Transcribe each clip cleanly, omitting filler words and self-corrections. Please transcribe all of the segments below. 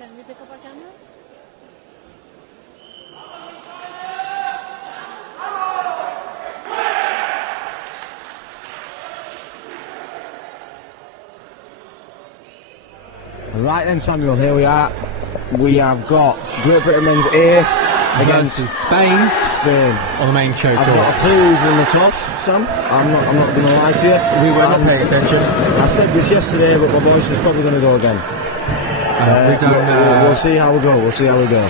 Can we pick up our cameras? Right then, Samuel, here we are. We have got Great Britain men's A against Spain on the main show. I've got a clue who's won the toss, Sam. I'm not going to lie to you. We were not paying attention. I said this yesterday, but my voice is probably going to go again. We'll see how we go. We'll see how we go.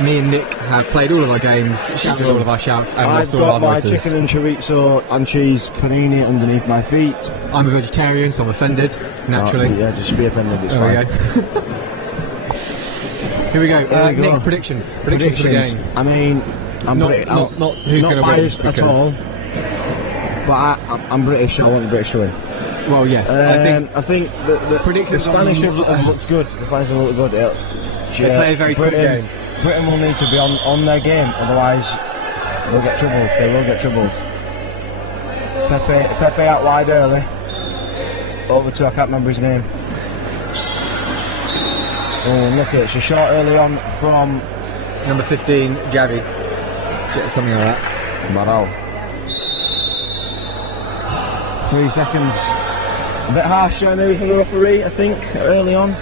Me and Nick have played all of our games, shouted all of our shouts, and lost all our voices. I've got my chicken and chorizo and cheese panini underneath my feet. I'm a vegetarian, so I'm offended, naturally. Yeah, just be offended, it's fine. Here we go. Nick, predictions for the game. I mean, I'm not who's going to win at all, but I'm British, so I want the British to win. Well, yes, I think the Spanish have looked good. The Spanish have looked good. They play a very quick game. Britain will need to be on their game, otherwise they'll get troubled. They will get troubled. Pepe out wide early. Over to, I can't remember his name. Oh, look, it's a shot early on from number 15, Javi. Something like that. Maral. 3 seconds. A bit harsh there maybe from the referee, I think, early on,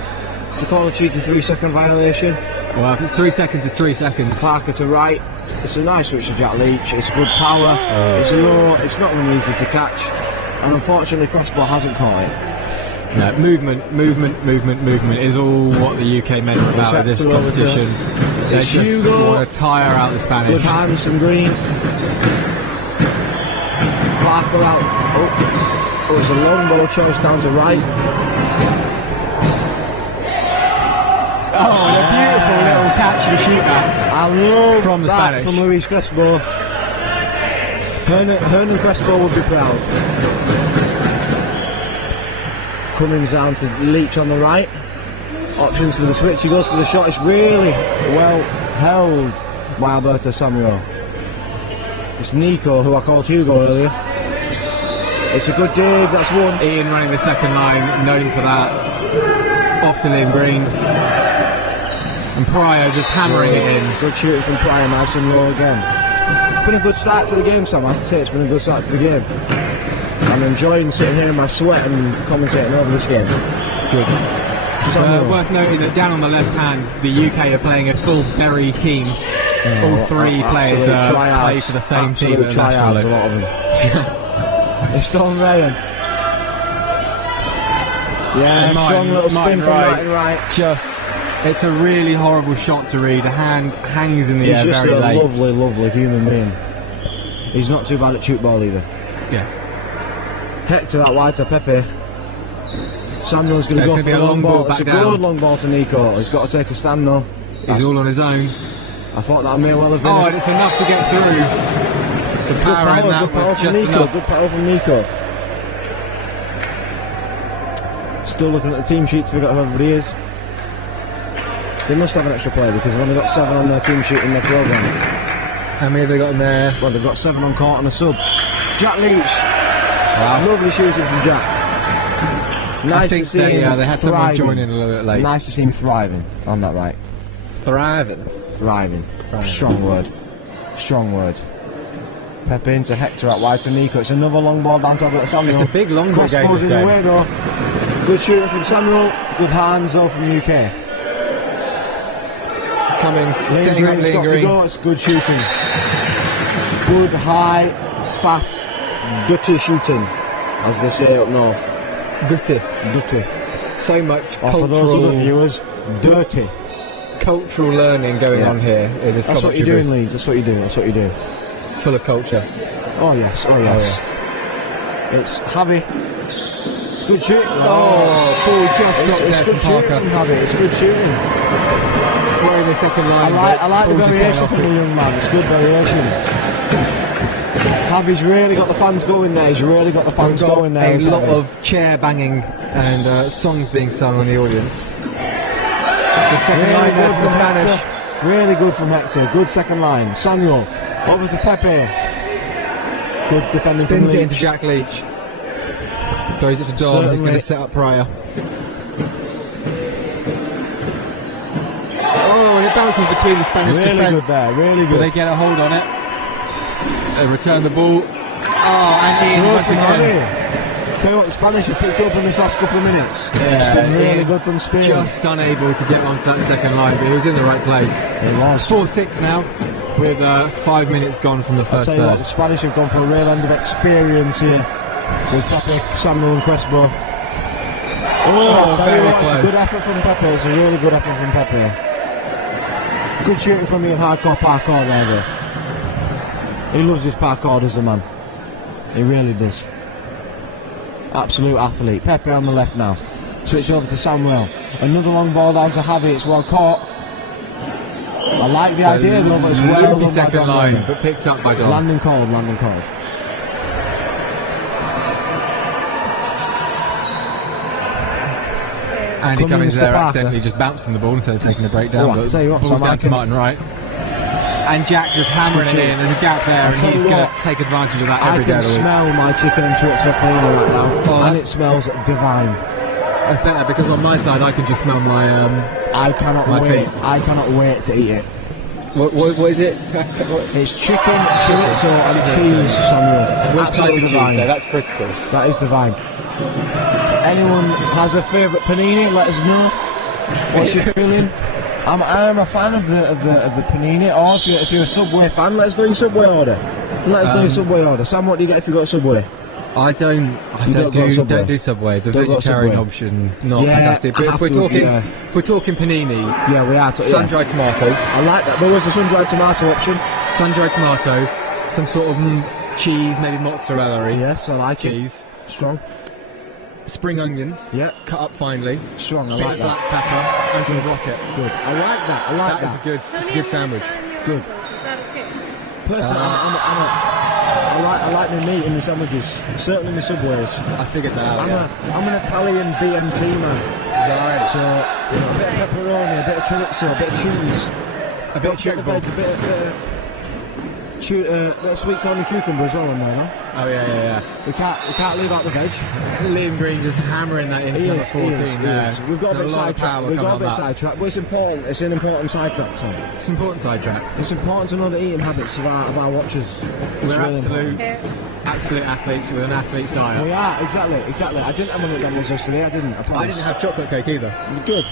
to call a cheeky 3-second violation. Well, if it's 3 seconds, it's 3 seconds. Parker to right. It's a nice switch to Jack Leach. It's good power. It's low. It's not really easy to catch. And unfortunately, crossbar hasn't caught it. No, movement is all what the UK men are about at this competition. They just want to tire out the Spanish. Good hands from Green. Parker out. Oh, it's a long ball chose down to right. Oh, and a beautiful little catch and shoot that. I love from the that Spanish. From Luis Crespo. Hernan Crespo would be proud. Cummings down to Leach on the right. Options for the switch. He goes for the shot. It's really well held by Alberto Samuel. It's Nico, who I called Hugo earlier. It's a good dig. That's one. Ian running the second line, known for that. Off to Liam Green. And Pryor just hammering it in. Good shooting from Pryor, nice and low again. It's been a good start to the game, Sam. I have to say it's been a good start to the game. I'm enjoying sitting here in my sweat and commentating over this game. Good. Worth noting that down on the left hand, the UK are playing a full Berry team. All three players play for the same team. Tryouts, a lot of them. It's Stone Ryan. Yeah, strong little spin from Martin Wright. It's a really horrible shot to read. The hand hangs in the air very late. He's just a lovely human being. He's not too bad at Tchoukball either. Yeah. Hector out wide to Pepe. Samuel's going to go for a long ball. It's a good long ball to Nico. He's got to take a stand though. He's all on his own. I thought that may well have been. Oh, and it's enough to get through. The power in that was just enough. Good power from Nico. Still looking at the team sheet to figure out who everybody is. They must have an extra player because they've only got 7 on their team sheet in their programme. How many have they got in there? Well, they've got 7 on court and a sub. Jack Leach. Wow. Lovely shooting from Jack. Nice to see him. They had someone join in a little bit late. Nice to see him thriving on that right. Thriving. Strong word. Pepe into Hector out wide to Nico. It's another long ball down to Alberto Samuel. It's a big long ball game. Cross in the way though. Good shooting from Samuel. Good hands though from UK. Cummings setting up Liam Green. It's good shooting. Good high. It's fast. Gutty shooting, as they say up north. Gutty. So much cultural. For those other viewers, dirty. Cultural learning going on here in this. That's what you're doing, Leeds. That's what you do. Full of culture. Oh yes. It's Javi. It's good shooting. It's good shooting from Javi. It's good shooting. Playing the second line. I like the variation from the young man. It's good variation. Javi's really got the fans going there. A lot of chair banging and songs being sung on the audience. Good second line there for the Spanish. Really good from Hector. Good second line. Samuel over to Pepe. Good defending from Leach. Spins it into Jack Leach. Throws it to Dom. He's going to set up Pryor. bounces between the Spanish Really defence. good there, really But good. they get a hold on it. They return the ball. Oh, and Ian Good once from again. Javi. Tell you what, the Spanish have picked up in this last couple of minutes. Yeah, It's been really Ian good from Spain. Just unable to get onto that second line, but he was in the right place. He was. It's 4-6 now, with 5 minutes gone from the I'll first tell you third. what, the Spanish have gone for a real end of experience here with Pepe, Samuel and Crespo. I'll tell you very what, it's a close. good effort from Pepe. It's a really good effort from Pepe. Good shooting from me in hardcore parkour there, though. He loves his parkour, does the man. He really does. Absolute athlete. Pepe on the left now. Switch over to Samuel. Another long ball down to Javi. It's well caught. I like the idea though, but it's well loopy done by second Don line, Landon. but picked up by Don. Landing cold, landing cold. Andy Cummings Cummings to there Parker. accidentally just bouncing the ball instead of taking a breakdown. Oh, I'll but tell you what, ball's Sam, I down to can- Martin Wright. And Jack just hammering it in. There's a gap there, and tell he's you going to what, take advantage of that I every day can of the week. smell my chicken and chips jalapeno right now, Oh, and that's- it smells divine. That's better because on my side I can just smell my. I cannot My wait. feet. I cannot wait to eat it. What is it? It's chicken, chorizo, and cheese, Samuel. Absolutely divine. That's critical. That is divine. Anyone has a favourite panini? Let us know. What's your feeling? I am a fan of the panini. Or if you're a Subway fan, let us know your Subway order. Let us know your Subway order. Sam, what do you get if you got a Subway? I don't do Subway. The Don't go vegetarian Subway. option, not Yeah, fantastic. But I if have we're to, talking, yeah. if we're talking panini, Yeah, we are. sun-dried tomatoes, I like that. There was a sun-dried tomato option. sun-dried tomato, some sort of cheese, maybe mozzarella, Yes, I like cheese, it. Strong. spring onions, Yeah, cut up finely, strong. I bit like of that. black pepper, and some rocket. Good. I like that. I like That is it's a good sandwich. Good. Personally, I like my meat in the sandwiches. Certainly my Subways. I figured that out. I'm an Italian BMT man. Right. So, a bit of pepperoni, a bit of chorizo, a bit of cheese, A bit of Tchoukball, a bit of sweet corn and cucumber as well on there, no? Oh yeah. We can't leave out the veg. Liam Green just hammering that into number 14 there. We've got a bit There's lot of sidetracked. power We've got a coming bit on that. sidetracked, but it's important. It's an important sidetrack, Sam. It's an important sidetrack. It's important to know the eating habits of our watchers. It's We're really important. absolute athletes with an athlete's diet. We are, exactly. I didn't have one at McDonald's yesterday, I didn't. I promise. I didn't have chocolate cake either. Good.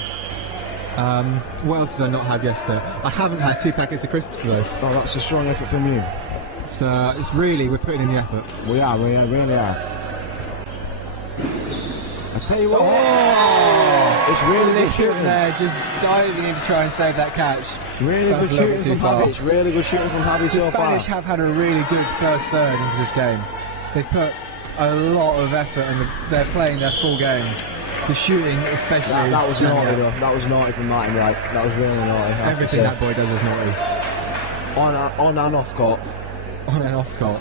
What else did I not have yesterday? I haven't had 2 packets of crisps though. Oh, that's a strong effort from you. It's really, we're putting in the effort. We really are. I tell you what, it's really good shooting there, just diving in to try and save that catch. Really That's good a little shooting bit from too far. Javi. It's really good shooting from Javi The so far. Spanish have had a really good first third into this game. They've put a lot of effort and they're playing their full game. The shooting especially That is was standing naughty out. though. That was naughty from Martin Wright. That was really naughty. I have to Everything say. that boy does is naughty. On and off court. On and off court.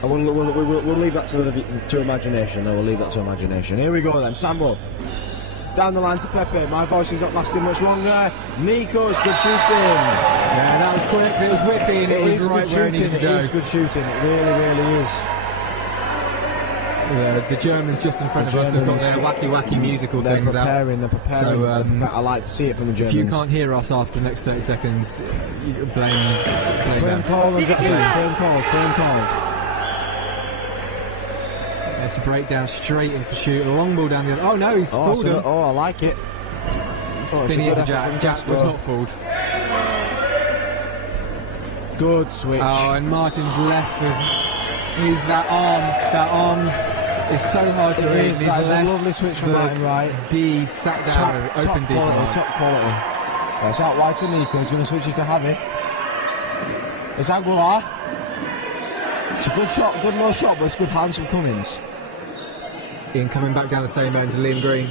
We'll leave that to imagination. No, we'll leave that to imagination. Here we go then. Sambo. Down the line to Pepe. My voice is not lasting much longer. Nico's good shooting. Yeah, that was quick. It was whippy and it was right where it needed to go. It is good shooting. It really is. The Germans just in front of us have got their wacky musical They're things preparing. out. So, I like to see it from the Germans. If you can't hear us after the next 30 seconds, you blame Firm them. call on Jack Leach. Firm call. It's a breakdown straight in for shoot. A long ball down the other. Oh no, he's fooled him. Oh, I like it. Spinning into Jack. Jack was not fooled. Good switch. Oh, and Martin's left with that arm is so hard to read. He's That's a left lovely switch from Martin Wright. D sat down, open D. Top quality. It's out wide to Nico. He's going to switch it to Javi. It's Aguilar. It's a good shot, good low shot, but it's good hands from Cummings. Ian coming back down the same end to Liam Green.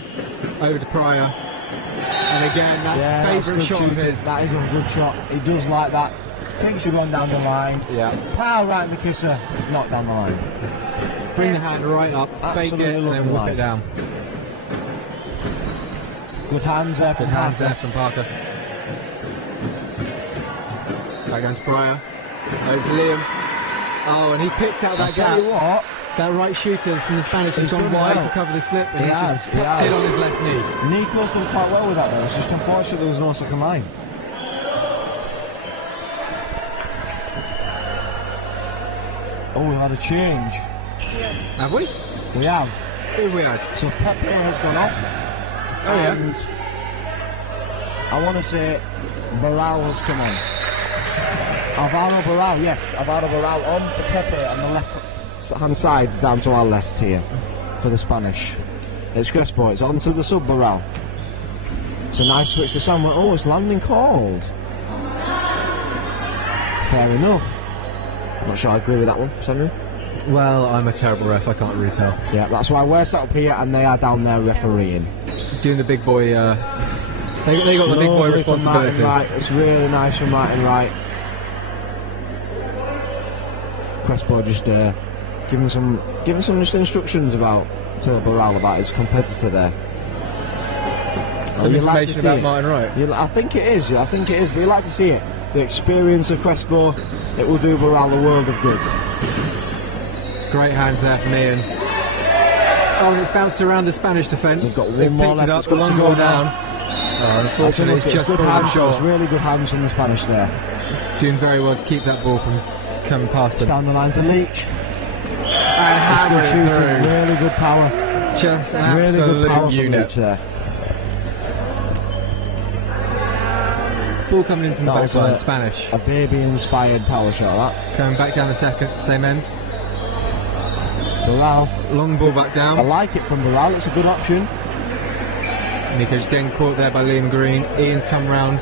Over to Pryor. And again, that's favourite shot of his. That is a good shot. He does like that. Thinks you're going down the line. Yeah. Power right in the kisser. Not down the line. Bring the hand right up, fake it, and then whip it down. Good hands there from Parker. Back down to Pryor. Over to Liam. Oh, and he picks out that gap. Tell you what, that right shooter from the Spanish has gone done wide well. to cover the slip, and He he's has, just he popped it has. on his left knee. Nico's done quite well with that though. It's just unfortunate there was no second line. Oh, we've had a change. Have we? We have. Who have we had? So Pepe has gone off. Oh, yeah. And I want to say Barral has come on. Alvaro Barral, yes. Alvaro Barral on for Pepe on the left-hand side, down to our left here for the Spanish. It's Crespo, it's on to the sub Barral. It's a nice switch to Samuel. Oh, it's landing called. Fair enough. I'm not sure I agree with that one, Samuel. Well, I'm a terrible ref, I can't really tell. Yeah, that's why we're sat up here and they are down there refereeing. Doing the big boy, they got the big boy responsibility. Right. It's really nice from Martin Wright. Crespo just giving some just instructions to Barral about his competitor there. Some information about Martin Wright. I think it is. I think it is. But you like to see it. The experience of Crespo, it will do Barral a world of good. Great hands there from Ian. Oh, and it's bounced around the Spanish defence. We've got one more left. It's got to go down. Oh, unfortunately, it's just good hands. It's really good hands from the Spanish there. Doing very well to keep that ball from coming past them. Down the line to Leach. And good shooting. Really good power. Just an really good power unit from Leach there. Ball coming in from the backside, Spanish. A baby-inspired power shot, that. Coming back down the same end. Barral. Long ball back down. I like it from Barral, it's a good option. Nico just getting caught there by Liam Green. Ian's come round,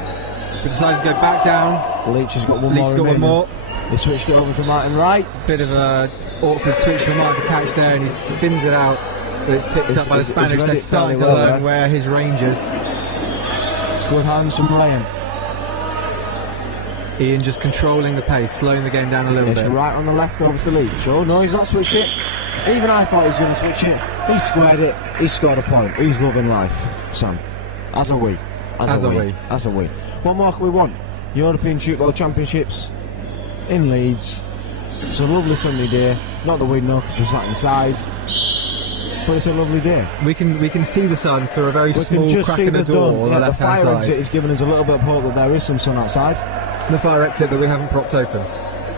but decides to go back down. Leach has got one Leach's more. Got one more. He switched it over to Martin Wright. Bit of a awkward switch for Martin to catch there, and he spins it out, but it's picked up by the Spanish. They're starting to learn where his range is. Good hands from Ryan. Ian just controlling the pace, slowing the game down a little bit. It's right on the left over to Leach. Oh no, he's not switched it. Even I thought he was going to switch it. He squared it. He scored a point. He's loving life, Sam. As are we. As are we. What more can we want? European Tchoukball Championships in Leeds. It's a lovely sunny day. Not that we know because we're sat inside. But it's a lovely day. We can see the sun through a very small crack in the door on the left-hand side. The fire exit is giving us a little bit of hope that there is some sun outside. The fire exit that we haven't propped open.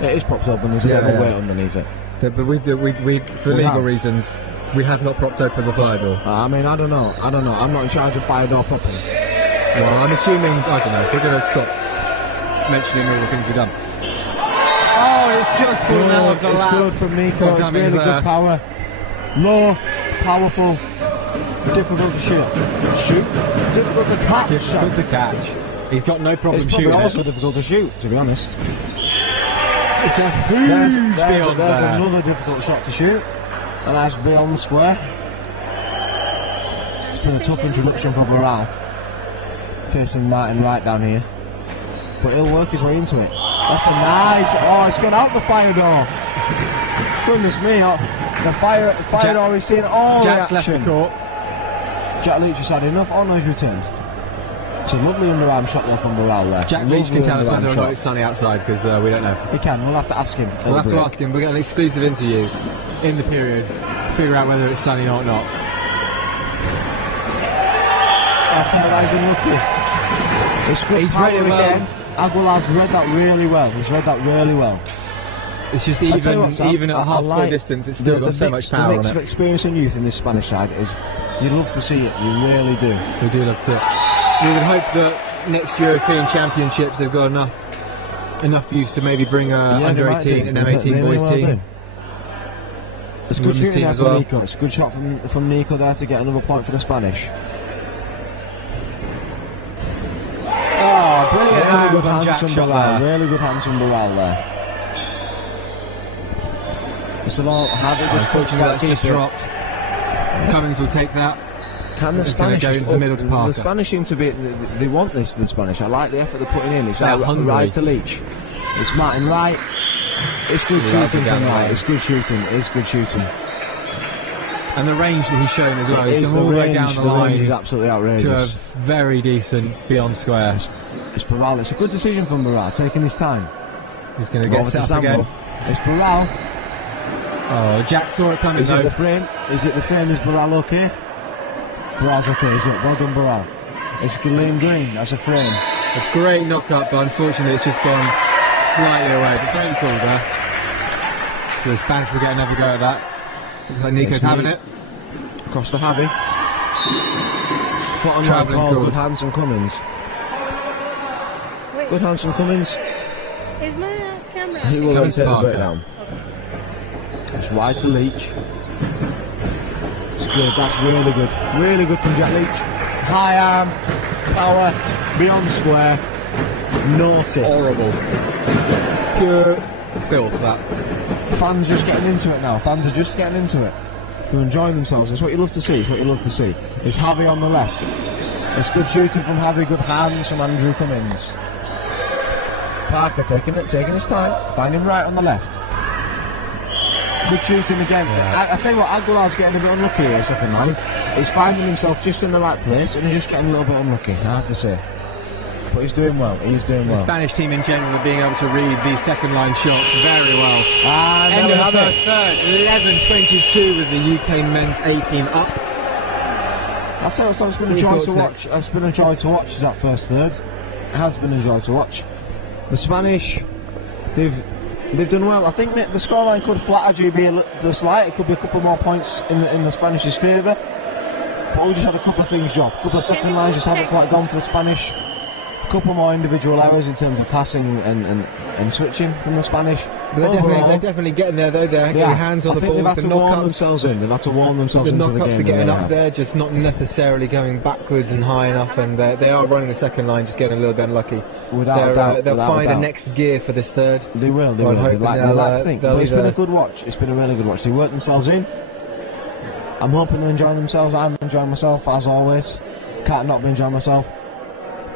It is propped open. There's a bit of a weight underneath it. But we for legal reasons, we have not propped open the fire door. I mean, I don't know. I'm not in charge of fire door propping. Well, I'm assuming, I don't know, we're going to stop mentioning all the things we've done. Oh, it's just fallen out of the lap. It's good from Nico. It's really good power. Low, powerful, difficult to shoot. Difficult to catch. Difficult to catch. He's got no problem shooting. It's probably also difficult to shoot, to be honest. It's a huge there's another difficult shot to shoot, and that's beyond the square. It's been a tough introduction for Barral, facing Martin Wright down here, but he'll work his way into it. That's the nice. Oh, it's gone out the fire door. Goodness me! The fire door is seeing all the action. Jack's left the court. Jack Leach has had enough. Oh no, he's returned. It's a lovely underarm shot there from Barral there. Jack Leach can tell us whether or not it's sunny outside because we don't know. He can. We'll have to ask him. We'll have to ask him. We'll get an exclusive interview in the period to figure out whether it's sunny or not. That's how that is unlucky. He's read it again. Aguilar's read that really well. He's read that really well. It's just even at half-court distance, it's still got so much power on it. The mix of experience and youth in this Spanish side is, you'd love to see it. You really do. We do love to see it. We would hope that next European Championships they've got enough youth to maybe bring a under-18 and M18 boys team. It's good shooting there from Nico. It's a good shot from Nico there to get another point for the Spanish. Oh, brilliant hands on Jack shot there. Really good hands from Barral there. It's a lot harder. Unfortunately, that's just dropped. Cummings will take that. Can the Spanish go into the middle to Parker? The Spanish seem to be. They want this. The Spanish. I like the effort they're putting in. It's right to Leach. It's Martin Wright. It's good shooting from Wright. It's good shooting. It's good shooting. And the range that he's shown as well. He's come all the way down the line. Range is absolutely outrageous. To a very decent beyond square. It's Barral. It's a good decision from Barral, taking his time. He's going to get set up again. It's Barral. Oh, Jack saw it coming. Is it the frame? Is it the frame? Is Barral okay? Barral's okay, is it? Well done, Barral. It's Liam Green. That's a frame. A great knock-up, but unfortunately it's just gone slightly away. But very cool there. so the Spanish will get another go at that. Looks like Nico's having it. Across to Javi. Foot on right call, good hands from Cummins. Good hands from Cummins. Is my camera? He will then take the Parker. breakdown. It's wide to Leach. It's good, that's really good. Really good from Jack Leach. High arm, power, beyond square. Naughty. Horrible. Pure filth, that. Fans just getting into it now. Fans are just getting into it. They're enjoying themselves. It's what you love to see. It's what you love to see. It's Javi on the left. It's good shooting from Javi. Good hands from Andrew Cummins. Parker taking his time. Finding right on the left. Good shooting again. Yeah. I tell you what, Aguilar's getting a bit unlucky here, second line. He's finding himself just in the right place and he's just getting a little bit unlucky, I have to say. But he's doing well. He's doing well. The Spanish team in general are being able to read these second line shots very well. End of the first third. 11-22 with the UK men's 18 up. That's how it's been a joy to watch. It's been a joy to watch that first third. It has been a joy to watch. The Spanish, they've done well. I think the scoreline could flatter GB just slight. It could be a couple more points in the Spanish's favour. But we just had a couple of things dropped. A couple of second lines just haven't quite gone for the Spanish. A couple more individual errors in terms of passing and switching from the Spanish. But they're definitely getting there though. They're getting hands on the ball. They've had to warm themselves in. They've had to warm themselves into the game. The knockups are getting up there, just not necessarily going backwards and high enough, and they are running the second line, just getting a little bit unlucky. Without a doubt, they'll find a next gear for this third. They will. They will. That's the thing. But it's been a good watch. It's been a really good watch. They work themselves in. I'm hoping they're enjoying themselves. I'm enjoying myself as always. Can't not be enjoying myself.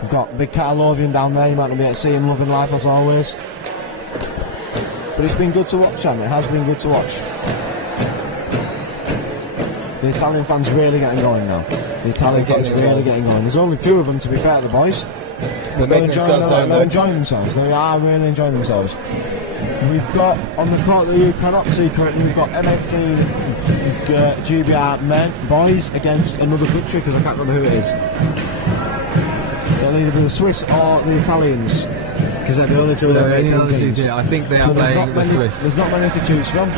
We've got big Catalovian down there. You might not be able to see him loving life as always. But it's been good to watch, Sam. It has been good to watch. The Italian fans really getting going now. The Italian fans really getting going. There's only two of them, to be fair to the boys. But they're enjoying themselves. They are really enjoying themselves. We've got on the court that you cannot see currently, we've got M18 GBR men, boys against another country because I can't remember who it is. It'll either be the Swiss or the Italians because they're the only two of them Italian teams. I think they are playing the Swiss. There's not many to choose from.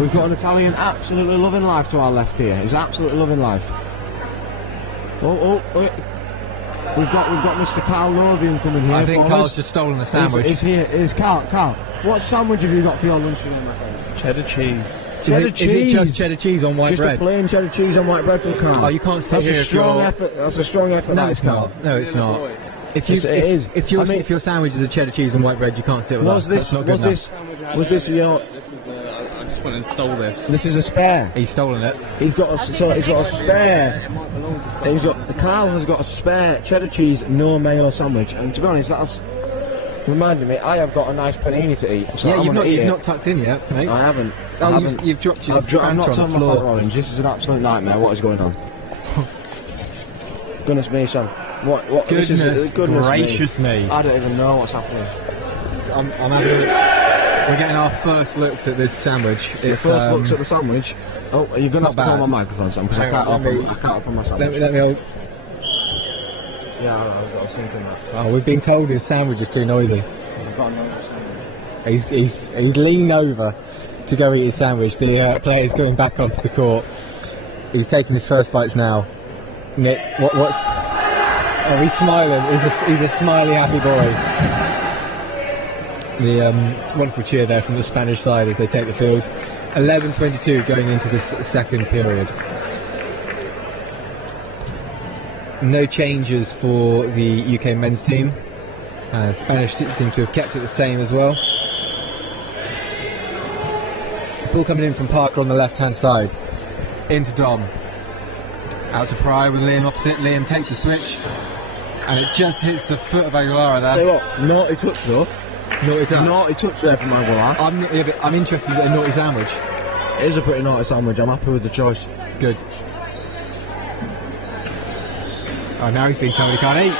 We've got an Italian absolutely loving life to our left here. He's absolutely loving life. Oh. We've got Mr. Carl Lovian coming here. I think Carl's just stolen a sandwich. He's here. Here's Carl. Carl, what sandwich have you got for your lunch today, my friend? Cheddar cheese. Cheddar cheese? Is it just cheddar cheese on white bread? Just a plain cheddar cheese on white bread from Carl. Oh, you can't sit here. That's a strong effort. That's a strong effort. No, it's not. No, it's not. If your sandwich is a cheddar cheese and white bread, you can't sit with us. That's not good enough. Was this your? I just went and stole this. This is a spare. He's stolen it. He's got a spare. Carl has got a spare cheddar cheese, no mayo sandwich. And to be honest, that's reminded me. I have got a nice panini to eat. So yeah, you've not tucked in yet, mate. I haven't. You've dropped your. I'm not on the floor. Orange. This is an absolute nightmare. What is going on? Goodness me, Sam. What? Goodness gracious me. I don't even know what's happening. I'm having. We're getting our first looks at this sandwich. It's first looks at the sandwich. Oh, are you going to have to call my microphone, Sam? Because I can't open my sandwich. Let me hold. Yeah, I was thinking that. Oh, we've been told his sandwich is too noisy. He's leaned over to go eat his sandwich. The player's going back onto the court. He's taking his first bites now. Nick, what's? Oh, he's smiling. He's a smiley, happy boy. The wonderful cheer there from the Spanish side as they take the field. 11-22 going into this second period. No changes for the UK men's team. Spanish seem to have kept it the same as well. Ball coming in from Parker on the left-hand side. Into Dom. Out to Pryor with Liam opposite. Liam takes a switch. And it just hits the foot of Aguilar there. Tell you what, naughty touch though. Naughty touch there from Aguilar. I'm interested in a naughty sandwich. It is a pretty naughty sandwich. I'm happy with the choice. Good. Oh, now he's being told he can't eat.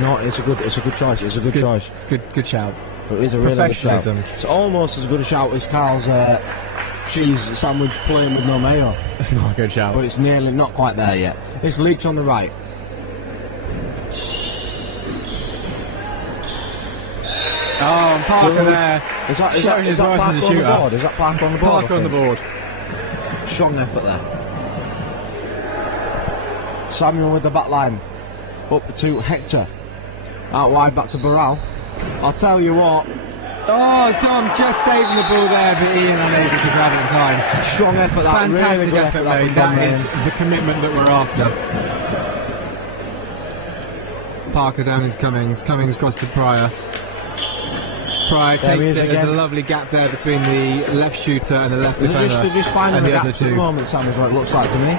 No, it's a good choice. It's a good choice. It's good shout. It is a really good shout. It's almost as good a shout as Carl's cheese sandwich plain with no mayo. It's not a good shout. But it's nearly not quite there yet. It's Leach on the right. Oh, and Parker there. Is that showing his worth as a Parker on the shooter. board? Is that Parker on the board? Parker on the board. Strong effort there. Samuel with the back line. Up to Hector. Out wide back to Barral. I'll tell you what. Oh, Tom just saving the ball there, but Ian unable to grab it in time. Strong effort. That Fantastic really good effort, that mate. from That Dom is Rain. the commitment that we're after. Parker down into Cummings. Cummings across to Pryor. Pryor There he takes is it. There's a again. lovely gap there between the left shooter and the left They're defender. just finding and the the other gaps at the two. moment, Sam, is what it looks like to me.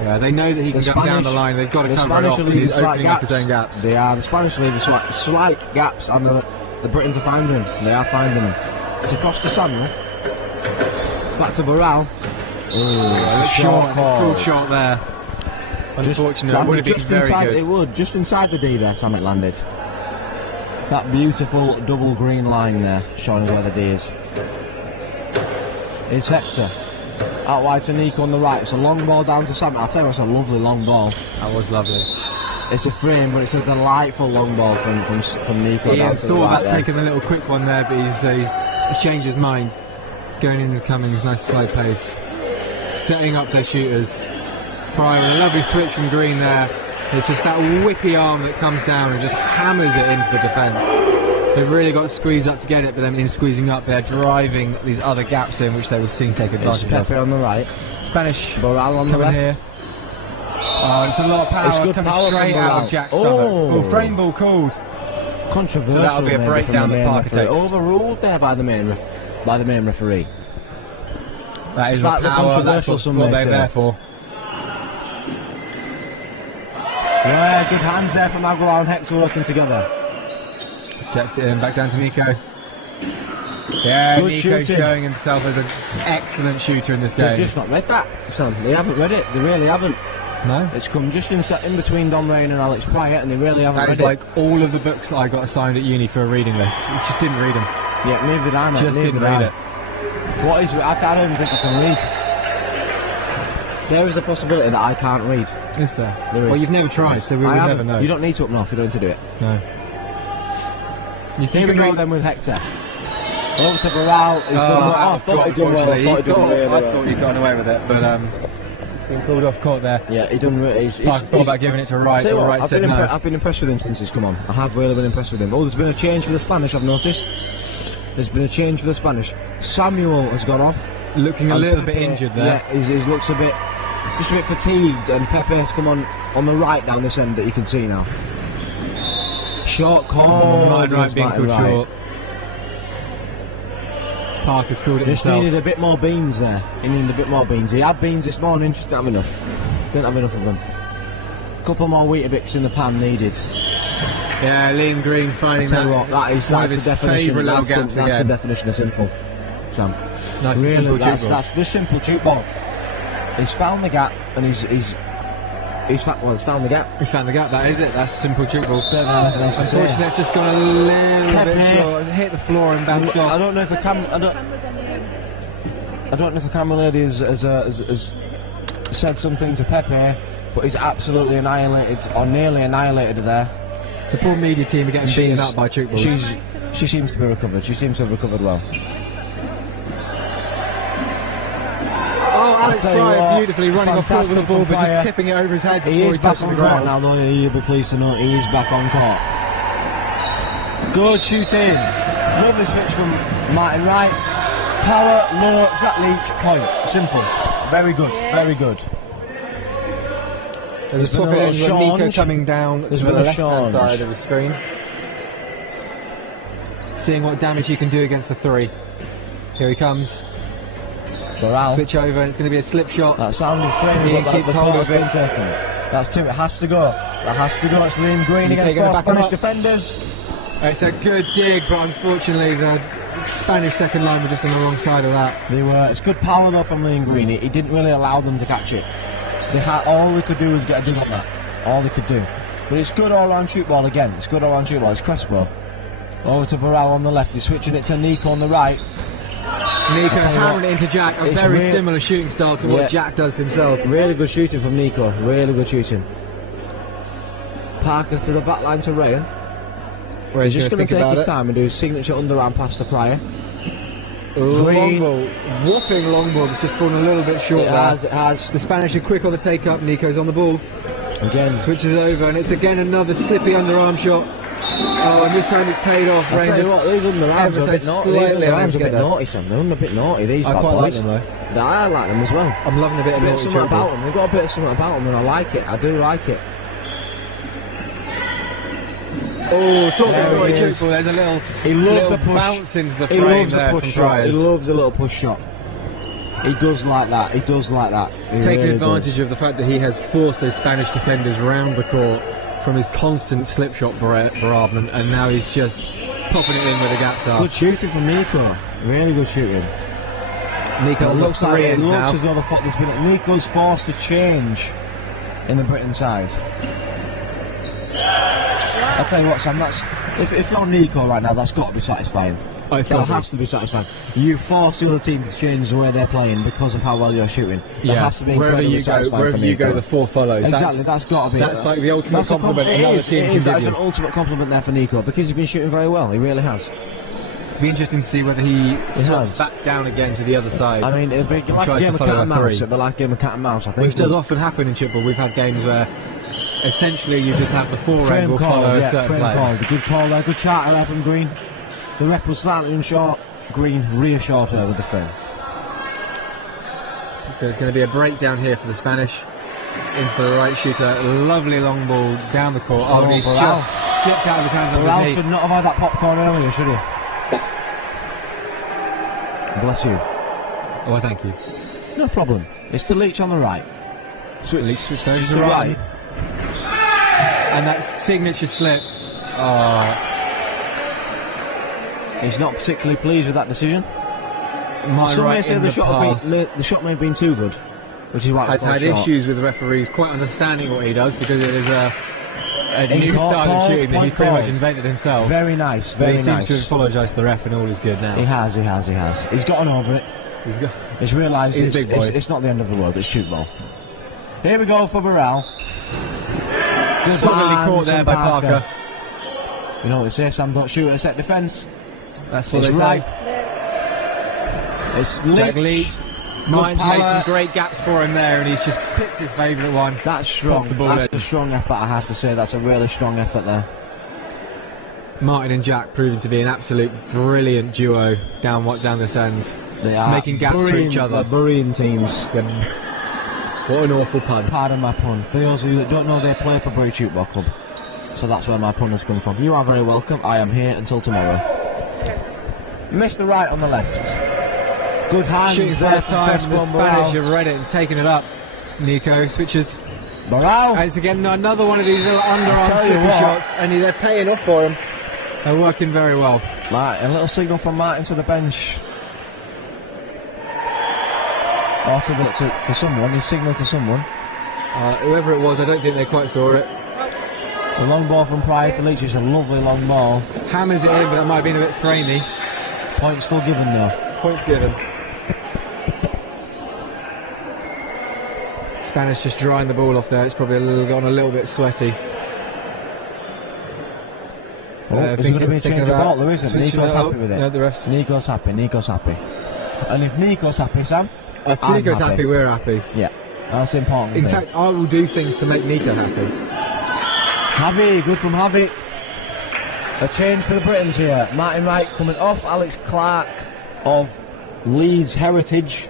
Yeah, they know that he can go down the line. They've got to the cover it Spanish off. are And leaving he's slight opening up his own gaps. They are. The Spanish are leaving slight gaps, and the Britons are finding them. They are finding them. It's across to Samuel. Back to Barral. It's a short. It's a cool shot there. Unfortunate. It would have been just very inside, good. It would. Just inside the D there, Sam, it landed. That beautiful double green line there, showing us where the D is. It's Hector. Out wide to Nico on the right. It's a long ball down to Sam. I'll tell you, it's a lovely long ball. That was lovely. It's a frame, but it's a delightful long ball from Nico Ian down to the thought right about there. taking the little quick one there, but he's changed his mind. Going into Cummings, nice slow pace. Setting up their shooters. Pryor with a lovely switch from Green there. It's just that whippy arm that comes down and just hammers it into the defence. They've really got to squeeze up to get it, but then in squeezing up, they're driving these other gaps in, which they will soon take It's advantage Pepe of. on the right. Spanish Barral on the coming left. here. Oh, it's a lot of power. It's good coming power straight from out Barral. of Jack's Oh. stomach. Oh, frame ball called. Controversial. So that'll be a maybe breakdown from the that main Parker referee. takes. Overruled there by the main referee. That is Slightly the power. That's controversial, what some they're may say. there for. Yeah, good hands there from Aguilar and Hector working together. Checked it in, back down to Nico. Yeah, Good Nico shooting. showing himself as an excellent shooter in this game. They've just not read that, Sam. They haven't read it. They really haven't. No? It's come just in between Dom Rain and Alex Pryor, and they really haven't That read is it. like all of the books that I got assigned at uni for a reading list. You just didn't read them. Yeah, neither did I, mate. Just neither didn't did I. read it. What is it? I don't even think I can read. There is a possibility that I can't read. Is there? There is. Well, you've never tried, so we I will never haven't. know. You don't need to up north, you don't need to do it. No. You Here we can go read- then with Hector. Over to Barral. He's done well. I thought he'd done well. I thought he'd done really I well. thought he'd gotten away with it, but been called off court there. Yeah, he done really. Parker thought about giving it to Wright, Tell you but what, Wright I've said been, no. I've been impressed with him since he's come on. I have really been impressed with him. Oh, there's been a change for the Spanish, I've noticed. There's been a change for the Spanish. Samuel has gone off. Looking a And little bit Pepe, injured there. Yeah, he looks just a bit fatigued, and Pepe has come on the right down this end that you can see now. Short call. Right against being Martin called Wright. short. Parker's called it Just himself. needed a bit more beans there. He needed a bit more beans. He had beans this morning, just didn't have enough. Didn't have enough of them. Couple more Weetabix in the pan needed. Yeah, Liam Green finding Tell you that. what, that's one of the his definition. favourite little That's gaps the again. definition of simple. Sam. Nice and Really, simple that's Tchoukball. just simple Tchoukball. He's found the gap, and he's found the gap. He's found the gap, that is it. That's simple Tchoukball. Unfortunately, Unfortunately, it's just gone a little bit Pepe. short. Hit the floor and bounced I off. don't know if the camera lady has said something to Pepe, but he's absolutely annihilated, or nearly annihilated there. The poor media team are getting beaten up by Tchoukball. She seems to be recovered. She seems to have recovered well. Oh, Alex tell you Pryor what, beautifully running off court with the fantastic ball, from but just Pryor. tipping it over his head He before is he back touches on the court ground. now, though. You'll be pleased to know he is back on court. Good shooting. Lovely switch from Martin Wright. Power, low, Jack Leach, point. Simple. Very good, very good. There's a There's been swap a in little with Nico change. coming down There's to the been a left-hand change. side of the screen. Seeing what damage he can do against the three. Here he comes. Barral. Switch over, and it's going to be a slip shot. That sounded friendly, Ian but keeps the hold corner's of it. been taken. That's two. It has to go. That has to go. It's Liam Green against gonna four back him Spanish up. defenders. It's a good dig, but unfortunately the Spanish second line were just on the wrong side of that. They were. It's good power though from Liam Green. He didn't really allow them to catch it. All they could do was get a dig on that. All they could do. But it's good all-round shoot ball again. It's good all-round shoot ball. It's Crespo. Over to Barral on the left. He's switching it to Nico on the right. Nico tell you hammering what, it into Jack, a it's very real- similar shooting style to Yeah. what Jack does himself. Really good shooting from Nico. Really good shooting. Parker to the back line to Ryan. Whereas He's just going to take his time and do his signature underarm pass to Pryor. Long ball, whopping long ball. It's just fallen a little bit short. It has. The Spanish are quick on the take up. Nico's on the ball. Again. Switches over, and it's again another slippy underarm shot. Oh, and this time it's paid off. I'll tell you what, these underarms are a bit naughty. These underarms are a bit there. naughty, Sam. They're a bit naughty, these I bad quite boys. like them though. I like them as well. I'm loving a bit of something about them. They've got a bit of something about them, and I like it. I do like it. Oh, talking There about he is. Tchoukball, there's a little, He loves little a push. bounce into the He frame loves there a push from shot. Priors. He loves a little push shot. He does like that. He does like that. He Taking really advantage does. of the fact that he has forced those Spanish defenders round the court from his constant slip shot barragement, and now he's just popping it in where the gaps are. Good shooting from Nico. Really good shooting. Nico It looks like it now. looks as though the fact there's been Nico's forced to change in the Britain side. I'll tell you what, Sam. That's if you're Nico right now, that's got to be satisfying. Oh, it's That gotta be. has to be satisfying. You force the other team to change the way they're playing because of how well you're shooting. That has to be wherever incredibly you go, satisfying wherever for you Nico. go, the 4 follows. Exactly, that's got to be. That's like the ultimate That's a compliment it another is, team it can is. give That's you. an ultimate compliment there for Nico because he's been shooting very well. He really has. Be interesting to see whether he has. swaps back down again to the other side. I mean, it'd be like a tries game to of follow cat and a mouse. three. It'd be like a game of cat and mouse, I think. Which does often happen in Tchoukball. We've had games where essentially you just have the forehand will follow a certain frame player. call. Good call there. Good charter there from Green. The ref was slightly unsure. Green reassured her with the frame. So it's going to be a breakdown here for the Spanish. Into the right shooter. Lovely long ball down the court. Oh, and he's Baral. just slipped out of his hands on Baral his should knee. not have had that popcorn earlier, should he? Bless you. Oh, thank you. No problem. It's to Leach on the right. Switch Just to to the right. right. And that signature slip. Oh, He's not particularly pleased with that decision. my Some may right say in the the shot, past. the shot may have been too good, which is why Has it's not had shot. issues with referees quite understanding what he does because it is a new call, style of shooting that point he's pretty much called. invented himself. Very nice, But very he seems nice. to have apologised to the ref and all is good now. He has. He's gotten over it. He's got. He's realised He's a it's, big boy. it's not the end of the world, it's Tchoukball. Here we go for Baral. Good Solidly hands caught there from by Parker. You know what they say, Sam, don't shoot at a set defence. That's what It's they right. say. It's Jack Leach. Leach. Good Martin's made power. some great gaps for him there, and he's just picked his favourite one. That's strong. Popped the ball That's in. a strong effort, I have to say. That's a really strong effort there. Martin and Jack proving to be an absolute brilliant duo down this end. They are Making gaps for each other. burying teams. What an awful pun. Pardon my pun. For those of you that don't know, they play for Bury Tchoukball Club. So that's where my pun has come from. You are very welcome. I am here until tomorrow. Mr. Right on the left. Good hands. Shooting there first from time, Crespo the and Spanish Baral. have read it and taken it up. Nico switches. Baral. And it's again another one of these little I underarm tell you slippy what. shots, and they're paying off for him. They're working very well. A little signal from Martin to the bench. Or to someone. He signalled to someone. Whoever it was, I don't think they quite saw it. The long ball from Pryor to Leach is a lovely long ball. Hammers it in, but that might have been a bit framey. Point still given though. Points given. Spanish just drying the ball off there. It's probably gone a little bit sweaty. Is there going to be a change of ball? There isn't. switching Nico's it up. happy with it. No, the refs. Nico's happy. And if Nico's happy, Sam, If I'm Nico's happy, we're happy. yeah, that's the important In thing. fact, I will do things to make Nico happy. Javi, good from Javi. A change for the Britons here. Martin Wright coming off. Alex Clark of Leeds Heritage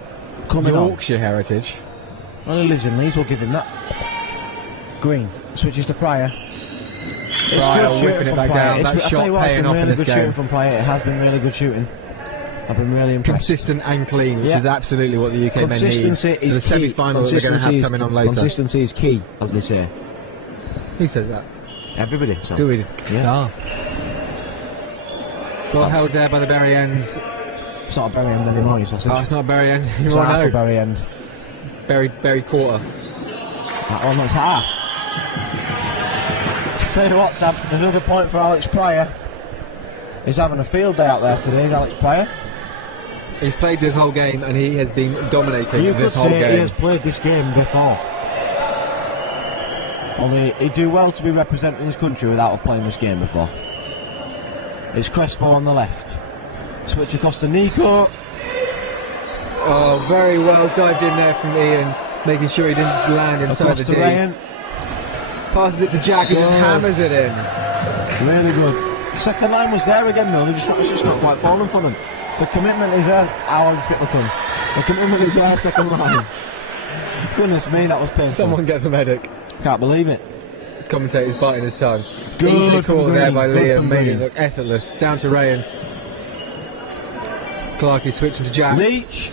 coming on. Yorkshire heritage. Well, he lives in Leeds, we'll give him that. Green switches to Pryor. It's Pryor good shooting whipping it from back Pryor. down. It's, That I tell you shot what, it's paying been off in really this good game. shooting from Pryor. It has been really good shooting. I've been really impressed. Consistent and clean, which Yeah. is absolutely what the UK men need. Consistency for is the key. semi-final that they're going to have coming on later. Consistency is key, as they say. Who says that? Everybody. So. Do we? Yeah. Well held there by the Bury end. It's not a Bury end anymore, you sausage. Oh, it's not Bury end. It's You half a all know. Bury end. Bury quarter. That almost half. Tell you what, Sam, another point for Alex Pryor. He's having a field day out there today, is Alex Pryor. He's played this whole game and he has been dominating You could this whole say he game. has played this game before. Only he'd do well to be representing his country without have playing this game before. It's Crespo on the left. Switch across to Nico. Oh, very well dived in there from Ian, making sure he didn't just land inside Across the to D. Ryan. Passes it to Jack, who just Good. hammers it in. Really good. Second line was there again though, it's just not quite falling for them. The commitment is there. Alex Bittleton. The commitment is there, second line. Goodness me, that was painful. Someone get the medic. Can't believe it. Commentator's biting his tongue. Good Easy from call there Green, by good Liam, from made Green. it look effortless. Down to Ryan. Clarkey switching to Jack. Leach.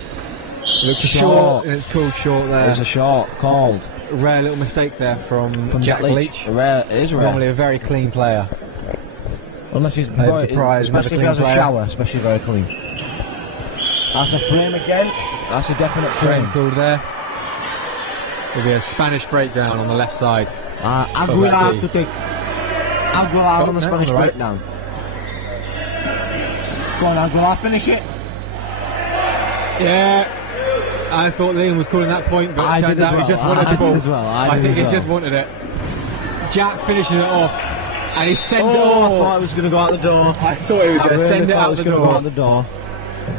Looks Short. short, and it's called short there. There's a shot called. Rare little mistake there from Jack Leach. Rare, it is rare. Normally a very clean player. Unless he's Over to Prize, another especially if he clean has a player. shower, especially very clean. That's a frame again. That's a definite Frame frame. called there. There'll be a Spanish breakdown on the left side. Aguilar From to kick. Aguilar Oh, on the no, Spanish on the right. breakdown. Go on, Aguilar, finish it. Yeah. I thought Liam was calling that point, but I it turns did as out well. he just wanted I the ball. did as well. I did think as he well. just wanted it. Jack finishes it off, and he sends it I off. thought it was going to go out the door. I thought he was going to send it out the Go door. out the door.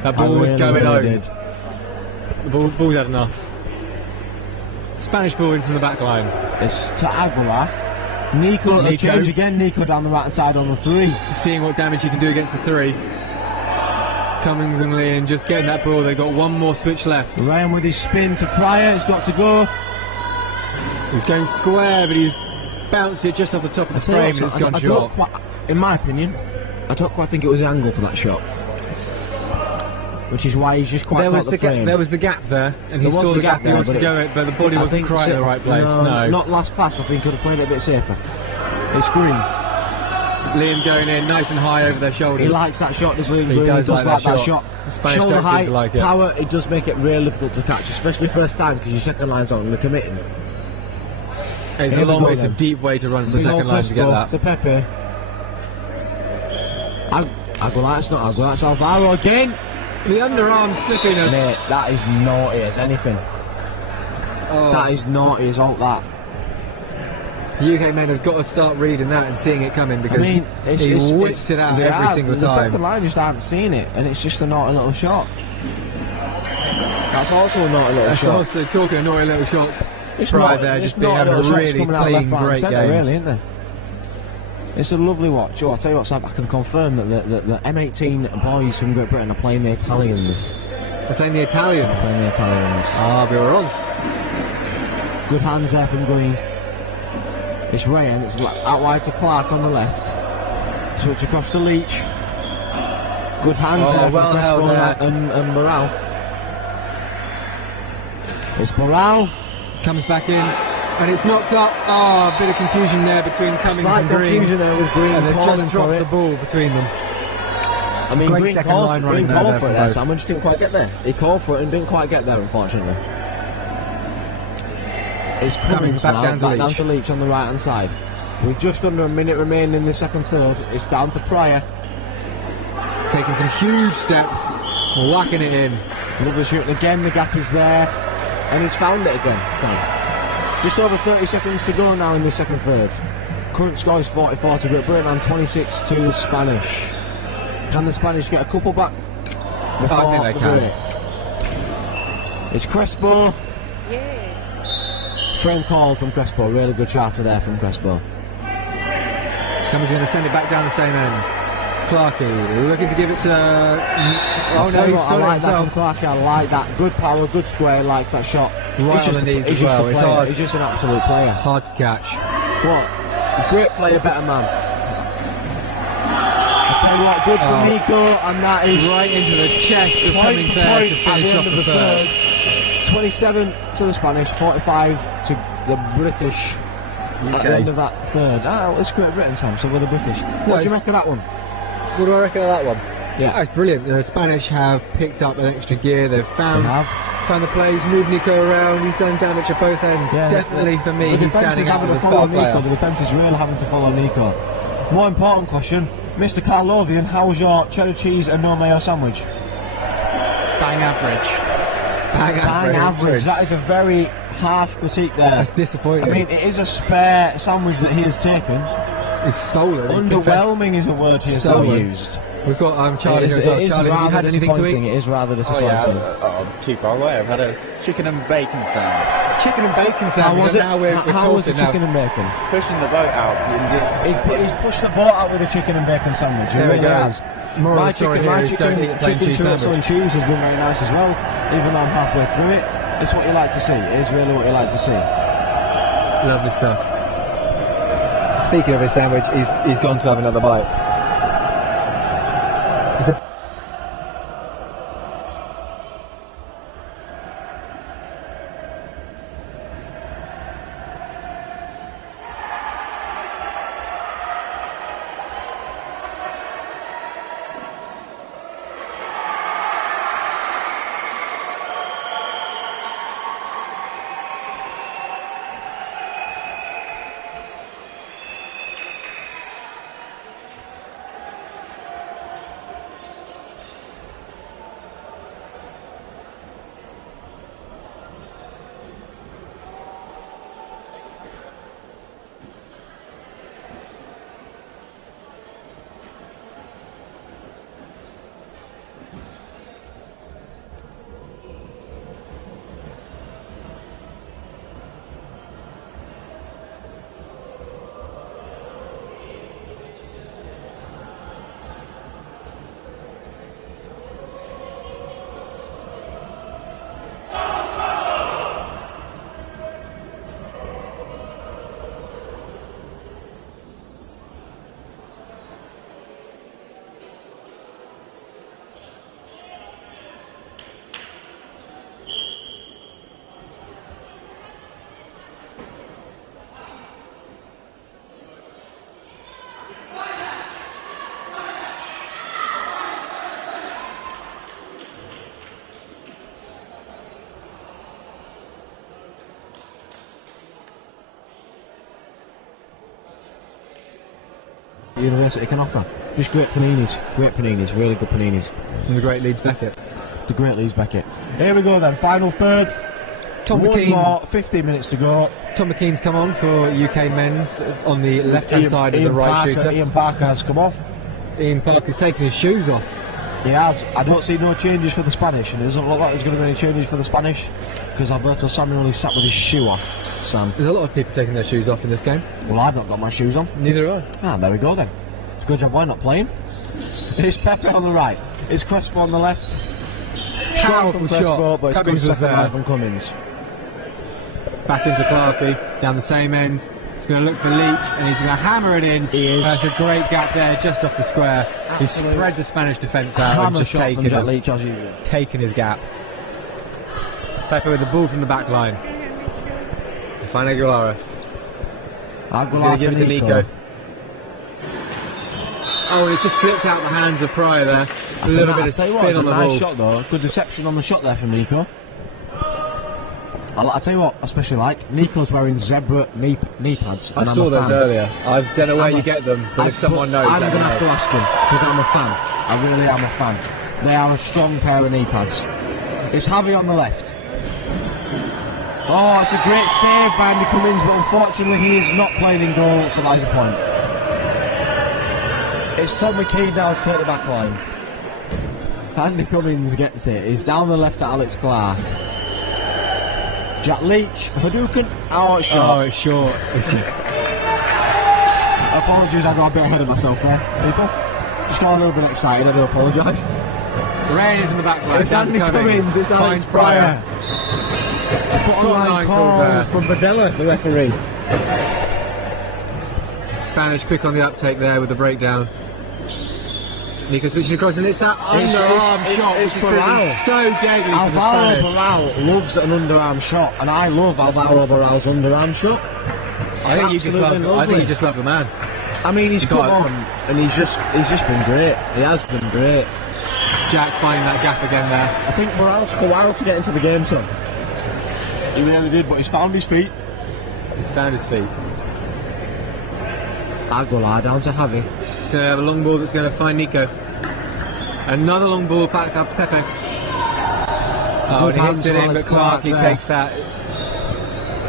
That ball was I going really home. did. The ball's had enough. Spanish ball in from the back line. It's to Aguilar. Nico, Nico. change again. Nico down the right hand side on the 3. Seeing what damage he can do against the 3. Cummings and Liam just getting that ball. They've got one more switch left. Ryan with his spin to Pryor. He's got to go. He's going square, but he's bounced it just off the top of the Tell you frame what, and it's I gone don't short. quite, in my opinion, I don't quite think it was the angle for that shot. Which is why he's just quite There caught was the the frame. there was the gap there, and he There was saw the the gap. gap He there, wanted to but go it, but the body I wasn't think quite in the right place. No. Not last pass, I think could have played it a bit safer. It's Green. Liam going in nice and high over their shoulders. He likes that shot, does Liam? He Green. does like that that shot. shot. The Spanish Shoulder don't seem height, to like it. power, it does make it real difficult to catch, especially first time because your second line's on and they're committing. It's Here a we long, go it's a then. deep way to run from the Big old second line to get Crespo that. to Pepe. Aguilar, it's not Aguilar, it's Alvaro again. The underarm slippiness. Mate, that is naughty as anything. Oh. That is naughty as all that. The UK men have got to start reading that and seeing it coming because I mean, he whips it out they every are, single the time. second line just aren't seeing it, and it's just a naughty little shot. That's also a naughty little That's shot. also talking of naughty little shots. It's Pride naughty- there, it's just being naughty having a little shots really coming out clean, left, right, and great centre, game. really, isn't there? It's a lovely watch. Oh, I'll tell you what, Sam, I can confirm that the M18 boys from Great Britain are playing the Italians. They're playing the Italians. Playing the Italians. Ah, we were wrong. Good hands there from Green. It's Ryan, it's out wide to Clark on the left. Switch across to Leach. Good hands there well from held Crespo there. and Burrell. It's Burrell. Comes back in, and it's knocked up. Ah, a bit of confusion there between Cummings Slight and Green. confusion there with Green And they've calling just for dropped it. the ball between them. I mean, Great Green second called, line Green running there called for for it there, both. Sam, and just didn't quite get there. He called for it and didn't quite get there, unfortunately. It's Cummings back now, down to back down Leach. to Leach on the right hand side. With just under a minute remaining in the second third, it's down to Pryor. Taking some huge steps, whacking it in. Lovely shooting again, the gap is there, and he's found it again, Sam. Just over 30 seconds to go now in the second third. Current score is 44 to Great Britain and 26 to Spanish. Can the Spanish get a couple back? I think they the can. break? It's Crespo. Yeah. Frame call from Crespo, really good charter there from Crespo. Cummings going to send it back down the same end. Clarkey looking to give it to. I'll tell you what, I like that from Clark. I like that. Good power, good square, likes that shot. Right He's just on the knees he's as just well. a It's player. hard. He's just an absolute player. Hard to catch. What? Great player, better man. I tell you what, good for Nico, and that is Right into the chest of point Cummings for there point to at finish the off end the of the third. 27 to the Spanish, 45 to the British. At the end of that third. It's Great Britain, Sam, so we're the British. What do you nice. make of that one? What do I reckon of that one? Yeah. That's brilliant. The Spanish have picked up an extra gear. They've found They have. found the plays, moved Nico around. He's done damage at both ends. Yeah, Definitely for me, the he's defence standing is out having as to a follow star Nico. player. The defence is really having to follow Nico. More important question, Mr. Carl Lothian, how was your cheddar cheese and no mayo sandwich? Bang average. Bang Average. That is a very harsh critique there. That's disappointing. I mean, it is a spare sandwich that he has taken. It's stolen. Underwhelming is a word he's now Stolen. used. We've got Charlie It is, here as well. it is Charlie, have you rather had anything to disappointing. eat? It is rather Oh disappointing. yeah, I'm too far away. I've had a chicken and bacon sandwich. Chicken and bacon How sandwich. was and it? Now we're How was the talking now. chicken and bacon? Pushing the boat out. He's pushed the boat out with a chicken and bacon sandwich. He There we really go. has. Moral of My the story chicken, here my is don't eat a plain chicken cheese chorizo sandwich. and cheese has been very nice as well. Even though I'm halfway through it, it's what you like to see. It is really what you like to see. Lovely stuff. Speaking of his sandwich, he's gone to have another bite. It's a University can offer. Just great paninis, really good paninis. from the great Leeds Beckett. The great Leeds Beckett. Here we go then, final third. Tom One McKean. more, 15 minutes to go. Tom McKean's come on for UK men's on the left-hand side as a right Parker, shooter. Ian Parker has come off. Ian Parker's taken his shoes off. He has. I don't see no changes for the Spanish, and it doesn't look like there's going to be any changes for the Spanish because Alberto Samuel is sat with his shoe off. Sam. There's a lot of people taking their shoes off in this game. Well, I've not got my shoes on. Neither do I. Ah, there we go then. It's a good job we're not playing. It's Pepe on the right. It's Crespo on the left. Shot Powerful from Crespo, shot. but it's Cummings good was second there. line from Cummings. Back into Clarkey, down the same end. He's going to look for Leach, and he's going to hammer it in. He is. That's a great gap there, just off the square. He's spread the Spanish defence out and Hammer just shot from taken Jack it. Leach as usual. Taking his gap. Pepe with the ball from the back line. Fine Aguilera. I've He's going to give it to Nico. Oh, and it's just slipped out the hands of Pryor there. A little bit of spin on the nice ball. shot though. Good deception on the shot there from Nico. I'll tell you what, I especially like Nico's wearing zebra knee pads. I and I'm saw a those fan. earlier. I don't know where I'm you a- get them, but if someone knows, I'm let going me to have to know. ask him because I'm a fan. I really am a fan. They are a strong pair of knee pads. It's Javi on the left. Oh, it's a great save by Andy Cummins, but unfortunately he is not playing in goal, so that is a point. It's Tom McKean now to take the back line. Andy Cummins gets it. He's down the left at Alex Clark. Jack Leach, Hadouken, out shot. Oh, it's short. It's Apologies, I got a bit ahead of myself there, people. Just got a little bit excited, I do apologise. Rain from the back line. It's Andy Cummins, it's Alex Finds Pryor. A foot Foot line line call call there. from Badella, the referee. Spanish quick on the uptake there with the breakdown. Nico switching across, and it's that It's- underarm it's- shot, it's which is Barral. so deadly for the Alvaro Spanish. Barral loves an underarm shot, and I love Alvaro Barral's underarm shot. I think you just love. Absolutely I think lovely. you just love the man. I mean, he's You come can't- on, and he's just been great. He has been great. Jack finding that gap again there. I think Barral's took a while to get into the game, son. He really did, but he's found his feet. He's found his feet. Aguilar down to Javi. It's going to have a long ball that's going to find Nico. Another long ball back up Pepe. Oh, and he hits it in, but Clarkey takes that.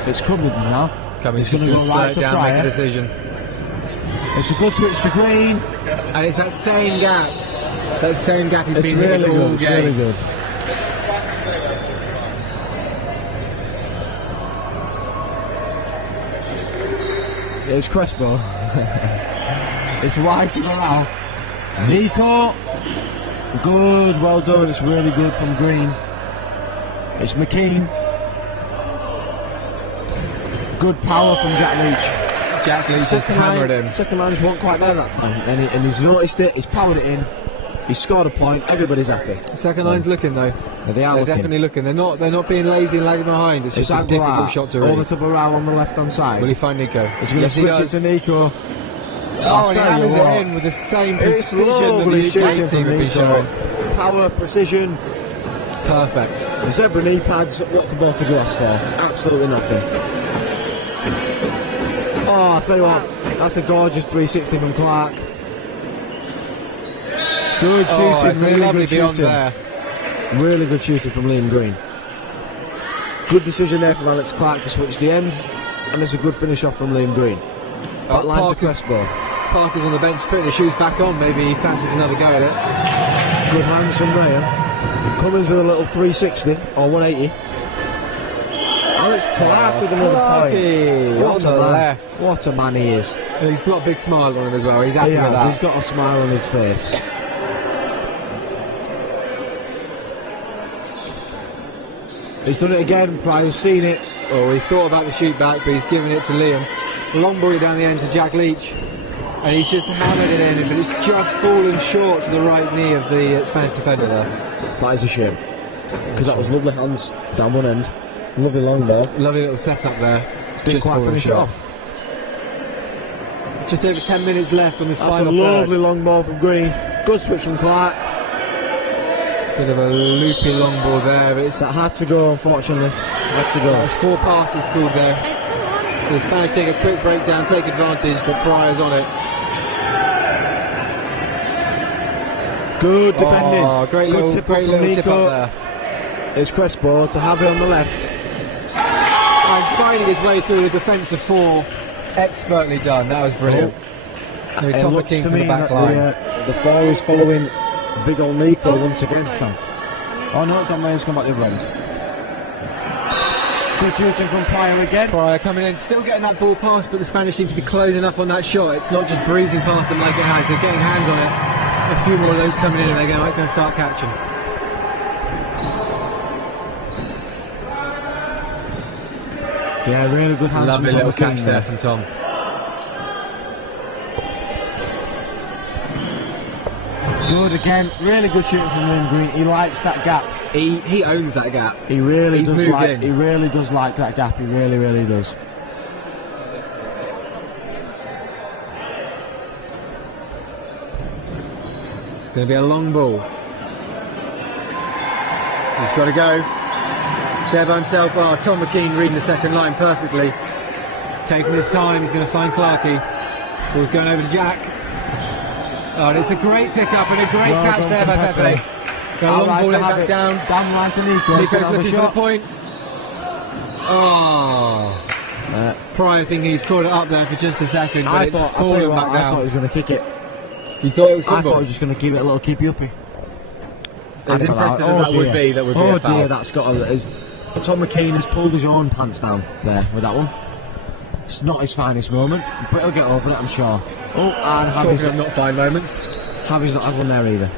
It's Cummins now. Cummins He's just gonna going to go slow right it to down, make Pryor. a decision. It's a good switch to green. And it's that same gap. It's that same gap he's It's been really hitting good. all It's game. really good. It's Crespo. It's wide to go out. Nico. Good, well done. It's really good from green. It's McKean. Good power from Jack Leach. Jack Leach just hammered him. Second line just wasn't quite there that time, and he's noticed it. He's powered it in. He scored a point. Everybody's happy. Second line's looking though. Yeah, they are They're looking. definitely looking. They're not being lazy and lagging behind. It's just a difficult shot to read. Over to Barral on the left-hand side. Will he find Nico? He's going to switch it to Nico. Oh, and he hammers it in with the same precision that the UK team have been showing. Power, precision. Perfect. The zebra knee pads, what more could you ask for? Absolutely nothing. Oh, I'll tell you what, that's a gorgeous 360 from Clark. Good shooting, it's really lovely good beyond shooting. there. Really good shooting from Liam Green. Good decision there from Alex Clark to switch the ends, and there's a good finish off from Liam Green. Back line to Crespo. Parker's on the bench putting his shoes back on. Maybe he fancies another go at it. Good hands from Ryan. Cummins with a little 360 or 180. Alex Clark with another Clarky point. on What the a man. left. What a man he is. And he's got a big smile on him as well. He's happy He with has. that. He's got a smile on his face. He's done it again. Pryor's seen it. Oh, he thought about the shoot back, but he's given it to Liam. Long ball down the end to Jack Leach. And he's just hammered it in, but it's just fallen short to the right knee of the Spanish defender there. That is a shame. Because that was lovely hands down one end. Lovely long ball. Lovely little setup there. Didn't Just quite fallen finish it short. off. Just over 10 minutes left on this That's a final lovely third. long ball from Green. Good switch from Clark. Bit of a loopy long ball there, but it's That had to go, unfortunately. Had to go. There's 4 passes called there. The Spanish take a quick breakdown, take advantage, but Pryor's on it. Good defending. Oh, great Good little, tip great up from little tip Nico. up there. It's Crespo to have it on the left. And finding his way through the defence of 4. Expertly done. That was brilliant. Maybe It Tom looks McKean to from me the back that line. the 4 is following big old Nico once again, Sam. Oh no, Don Mayer's come back the other end. Good shooting from Pryor again. Pryor coming in, still getting that ball past, but the Spanish seem to be closing up on that shot. It's not just breezing past them like it has. They're getting hands on it. A few more of those coming in, and they're going to start catching. Yeah, really good hands Lovely from Tom little McKean catch there from Tom. Good again, really good shooting from Liam Green. He likes that gap. He owns that gap. He really He's does moved like. in. He really does like that gap. He really, really does. It's going to be a long ball. He's got to go. He's there by himself. Oh, Tom McKean reading the second line perfectly. Taking his time. He's going to find Clarkey. Ball's going over to Jack. Oh, and it's a great pick-up and a great Well catch done there from by Pepe. Pepe. Got a long Alright ball to it have back it. down. Down the line to Nico. He's Nico's gonna have a looking for the shot. point. Oh. Pryor thinking he's caught it up there for just a second, but it's I'll tell you fallen what, back I thought he down. was going to kick it. You thought it was I thought he football? was just going to keep it a little keepy-uppy. As impressive as that would be, that would be Oh a foul. dear, that's got a... Tom McKean has pulled his own pants down there with that one. It's not his finest moment, but he'll get over it, I'm sure. Oh, and Javi's Talking of not fine moments. not had one there either.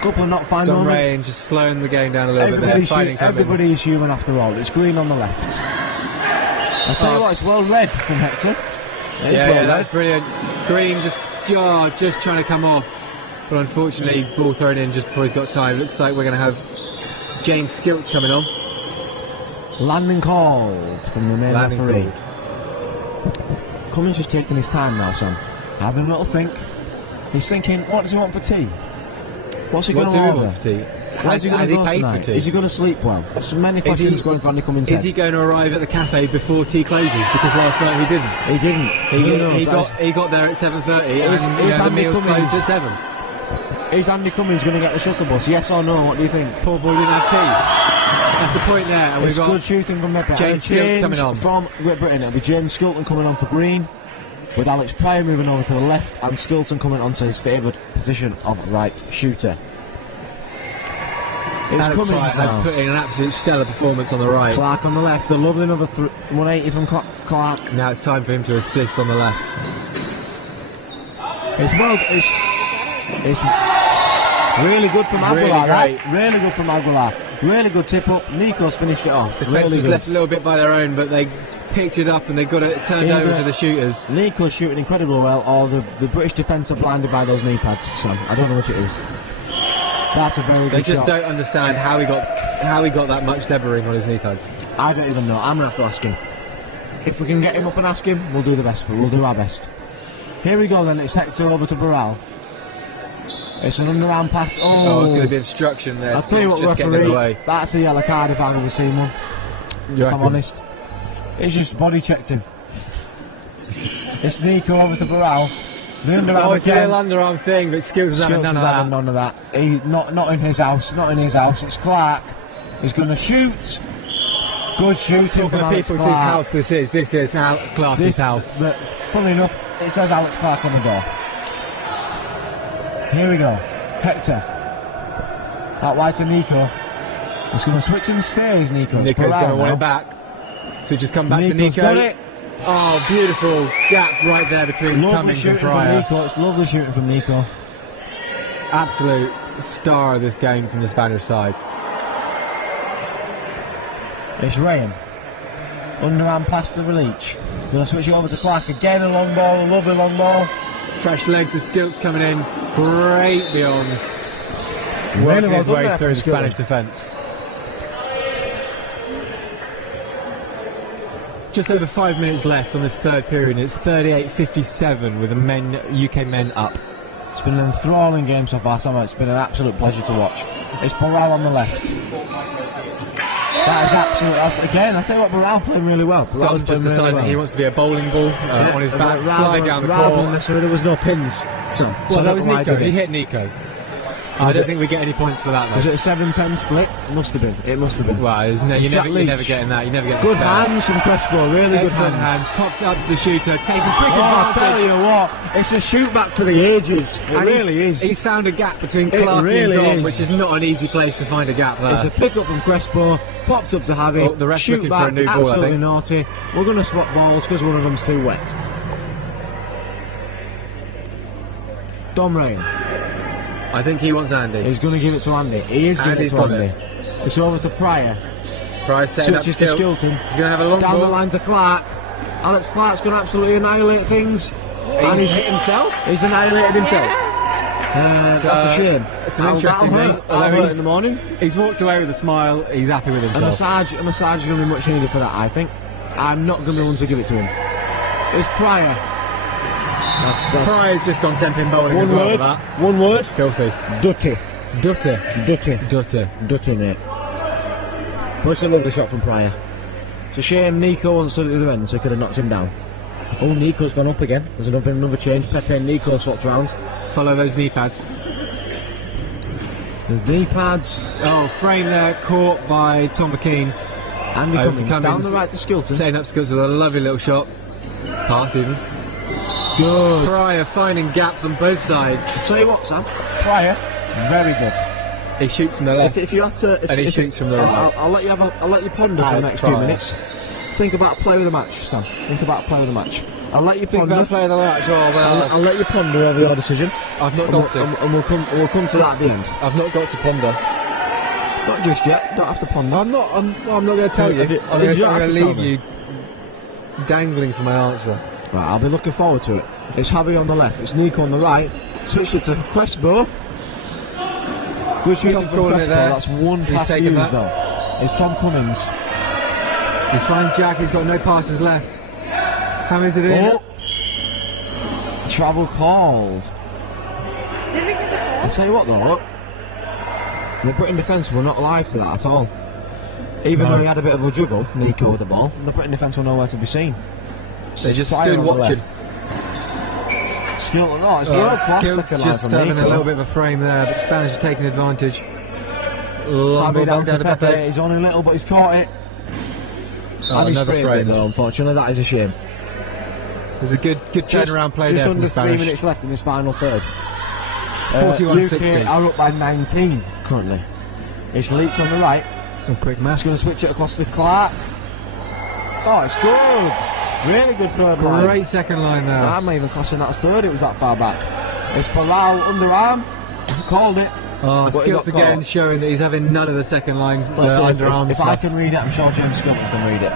Couple of not fine Don moments. Rain just slowing the game down a little bit there. Fighting Everybody is human after all. It's Green on the left. I tell you what, it's well read from Hector. It is well read. that's brilliant. Green just trying to come off, but unfortunately, ball thrown in just before he's got time. Looks like we're going to have James Skilts coming on. Landing called from the main Landing referee. Cummins just taking his time now, Sam. Having a little think. He's thinking, what does he want for tea? What's he going What to do we order? want for tea? Where's he going Has to he go paid tonight? for tea? Is he going to sleep well? So many questions going for Andy Cummins' head. Is he going to arrive at the cafe before tea closes? Because last night he didn't. He didn't. Who knows? He got there at 7:30 Is and the Andy meals Cummins- closed at 7. Is Andy Cummins going to get the shuttle bus? Yes or no? What do you think? Poor boy didn't have tea. That's the point there. And It's we've good got shooting from Pepe. James Skilton coming on. From Great Britain. It'll be James Skilton coming on for Green. with Alex Pryor moving over to the left and Stilton coming onto his favoured position of right shooter. It's Alex coming Pryor has now. put in an absolute stellar performance on the right. Clark on the left, a lovely another 180 from Clark. Now it's time for him to assist on the left. It's really good from Really Aguilar. great. That. Really good from Aguilar. Really good tip up. Nico's finished it off. Defence really was good. left a little bit by their own, but they picked it up and they got it turned over to the shooters. Nico's shooting incredibly well, or the British defence are blinded by those knee pads, Sam. I don't know which it is. That's a very good They just shot. don't understand how he got that much zebraing on his knee pads. I don't even know. I'm going to have to ask him. If we can get him up and ask him, we'll do the best for him. We'll do our best. Here we go then. It's Hector over to Burrell. It's an underarm pass. Oh, it's going to be obstruction there. I'll tell you what, just getting in the referee, way. that's a yellow card if I've ever seen one. You If I'm reckon? honest. It's just body checked him. It's Nico over to Burrell. The underarm Oh, it's a again. little underarm thing, but Skills is having Skills none is of having that. none of that. Not in his house. Not in his house. It's Clark. He's going to shoot. Good shooting For from the Alex people Clark. whose house this is Clark's house. Funnily enough, it says Alex Clark on the door. Here we go. Hector. Out wide to Nico. He's going to switch and stays, Nico. Nico's going to want it back. So just come back to Nico's Nico. got it. Oh, beautiful gap right there between Lovely Cummings and shooting from Pryor. Nico. It's lovely shooting from Nico. Absolute star of this game from the Spanish side. It's Rayan. Underarm pass to Leach. Going to switch it over to Clark again. A long ball, a lovely long ball. Fresh legs of Skilts coming in. Great beyond. Really Working well his done way there through from the Skilton. Spanish defence. Just over 5 minutes left on this third period. It's 38-57 with the UK men up. It's been an enthralling game so far, Sam. It's been an absolute pleasure to watch. It's Burrell on the left. That is absolute. Again, I tell you what, Burrell playing really well. Burrell's Don just playing decided really well. he wants to be a bowling ball on his back, slide down the rather court. than necessarily there was no pins. So Well, that was why Nico. did He hit Nico. I Was don't it- think we get any points for that, Was though. it a 7-10 split? It must have been. It must have been. Well, you're Jack never Leach. getting that. You never get Good the spare. hands from Crespo. Really good Excellent hands. Popped up to the shooter, taking quick Oh, I advantage. tell you what, it's a shoot back for the ages. It And really is. He's found a gap between It Clark really and Dom, is. which is not an easy place to find a gap there. It's a pick up from Crespo, popped up to Javi. Oh, the ref's shoot looking back, for a new ball, I absolutely think. naughty. We're going to swap balls because one of them's too wet. Dom Rain. I think he wants Andy. He's going to give it to Andy. He is giving Andy's it to got Andy. It's over to Pryor. Price setting up Switches to Skilts. Skilton. He's going to have a long Down ball. the line to Clark. Alex Clark's going to absolutely annihilate things. And He's hit himself. He's annihilated himself. So, That's a shame. it's an interesting that'll thing. hurt. That'll hurt in the morning. He's walked away with a smile. He's happy with A himself. massage is going to be much needed for that, I think. I'm not going to be one to give it to him. It's Pryor. That's Pryor's just gone 10-pin bowling as one well word. with that. One word. Filthy. Dutty. Dutter. Dutty. Dutty, mate. But it's a lovely shot from Pryor. It's a shame Nico wasn't stood at the other end, so he could have knocked him down. Oh, Nico's gone up again. There's been another change. Pepe and Nico swapped round. Follow those knee pads. The knee pads. Oh, frame there, caught by Tom McKean. Andy Over to Cummings. Down Cummings. the right to Skilton. Setting up Skills with a lovely little shot. Pass even. Good. Pryor finding gaps on both sides. Tell you what, Sam. Pryor. Very good. He shoots from the left. If you had to, And he shoots from the right. I'll let you have. I'll let you ponder for the next few minutes. Think about a play of the match, Sam. Think about a play of the match. I'll let you ponder. play of the match. Oh, well, I'll let you ponder over your decision. I've not And got we'll, to. and we'll come to that at the end. I've not got to ponder. Not just yet. Don't have to ponder. I'm not going to tell you. Have you- I'm you going don't have to to tell leave me. you dangling for my answer. Right, I'll be looking forward to it. It's Javi on the left. It's Nico on the right. Switch it to Crespo. Good shooting Tom from calling it Crespo. there. That's one He's pass taken used that. though. It's Tom Cummings. He's fine, Jack. He's got no passes left. How many is it in? Oh. Travel called. Did we get the I ball? tell you what though, the Britain defence were not alive to that at all. Even though he had a bit of a juggle, Nico with the ball, the Britain defence were nowhere to be seen. They just Pryor stood on the watching. left. Skilton, oh, it's world class Skills second line just from having a Nico. little bit of a frame there, but the Spanish are taking advantage. Long Javi ball down back to down to Pepe. Pepe. He's only a little, but he's caught it. Oh, And he's another framed frame it, though, unfortunately, that is a shame. There's a good turnaround play there from the Just under 3 Spanish. minutes left in this final third. 41-60. UK are up by 19 currently. It's Leach on the right. Some quick He's maths. going to switch it across to Clark. Oh, it's good. Really good third line. Great second line there. I'm not even crossing that as third, it was that far back. It's Palau underarm. Called it. Oh, But he got Skilts again caught. showing that he's having none of the second line Let's see underarm if I stuff. can read it, I'm sure James Skilton can read it.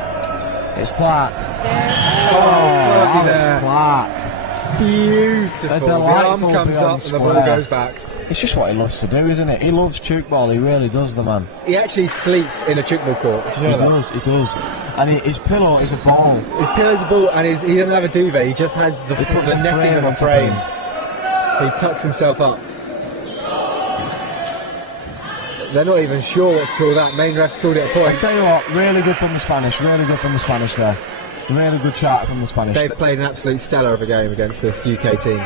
It's Clark. There. Oh, looky Alex there. Clark. Beautiful. A The delightful arm comes beyond up and the ball square. goes back. It's just what he loves to do, isn't it? He loves Tchoukball, he really does, the man. He actually sleeps in a Tchoukball court. Did you know that? He does. And his pillow is a ball. His pillow's a ball and he doesn't have a duvet, he just has the, puts the a netting frame of a on top frame. of He tucks himself up. They're not even sure what to call that. Main ref's called it a I point. tell you what, really good from the Spanish, there. Really good shot from the Spanish. They've played an absolute stellar of a game against this UK team.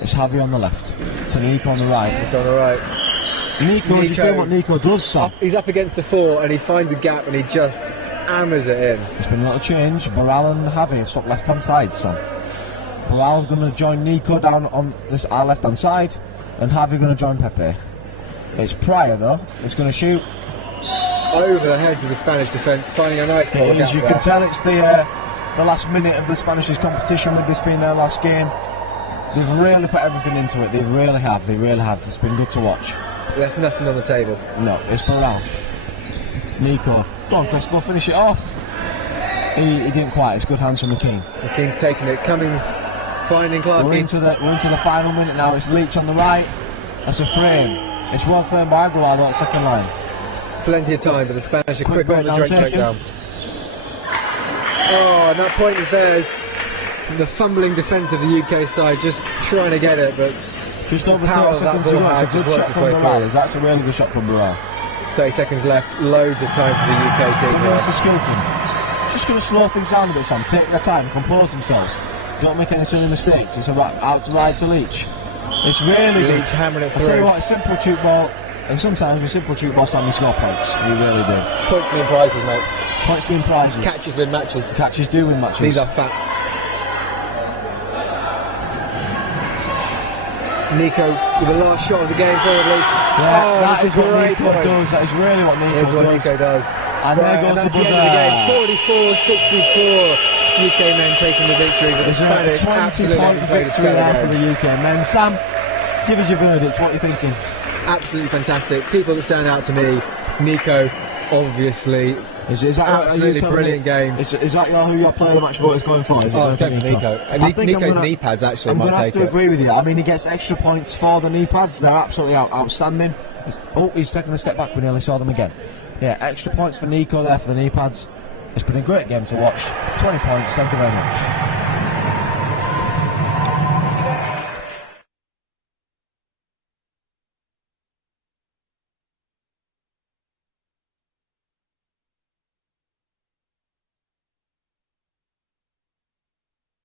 It's Javi on the left, to Nico on the right. On the right. Nico, he's doing what Nico does, son. He's up against a 4 and he finds a gap and he just hammers it in. It's been a little change. Baral and Javi have swapped left-hand side, son. Baral's going to join Nico down on this our left-hand side, and Javi going to join Pepe. It's Pryor, though. It's going to shoot. Over the heads of the Spanish defence, finding a nice little gap As you there. can tell, it's the last minute of the Spanish's competition, with this being their last game. They've really put everything into it. They really have. It's been good to watch. Left nothing on the table. No, it's Baral. Nico. Go on, Crespo, finish it off. He didn't quite. It's good hands from McKean. McKean's taking it. Cummings finding Clark. We're into the final minute now. It's Leach on the right. That's a frame. It's well claimed by Aguilar, though, at second line. Plenty of time, but the Spanish are Quick quick on the breakdown drink taken. breakdown. Oh, and that point is theirs. The fumbling defence of the UK side just trying to get it, but Just over power 30 of that seconds to ball go. It's a had good just worked shot its from way Baral. through. That's a really good shot from Baral. 30 seconds left. Loads of time for the UK team. Come here. on, Mr. Skilton. Just going to slow things down a bit, Sam. Take their time, compose themselves. Don't make any silly mistakes. It's out to ride to Leach. It's really good. Leach hammering it I tell you through. what, a simple Tchoukball, and sometimes with a simple Tchoukball, Sam, you score points. You really do. Points win prizes, mate. Points being prizes. Catches win matches. Catches do win matches. These are facts. Nico with the last shot of the game, probably. Yeah, Oh, that that's is a what great Nico point. does. That is really what Nico Here's what does. Nico does. And there goes that's the the buzzer. end of the game. 44-64. UK men taking the victory, but the It's a Spanish 20-point absolutely played a victory stellar there for game. the UK men. Sam, give us your verdict. What are you thinking? Absolutely fantastic. People that stand out to me, Nico, obviously. Is that Absolutely brilliant game. Is that who your player of the match vote is going for? Is it Oh, going it's for definitely Nico. And I think Nico's I'm gonna- knee pads actually I'm might going to have take to it. agree with you. I mean, he gets extra points for the knee pads. They're absolutely outstanding. He's taking a step back. We nearly saw them again. Yeah, extra points for Nico there for the knee pads. It's been a great game to watch. 20 points. Thank you very much.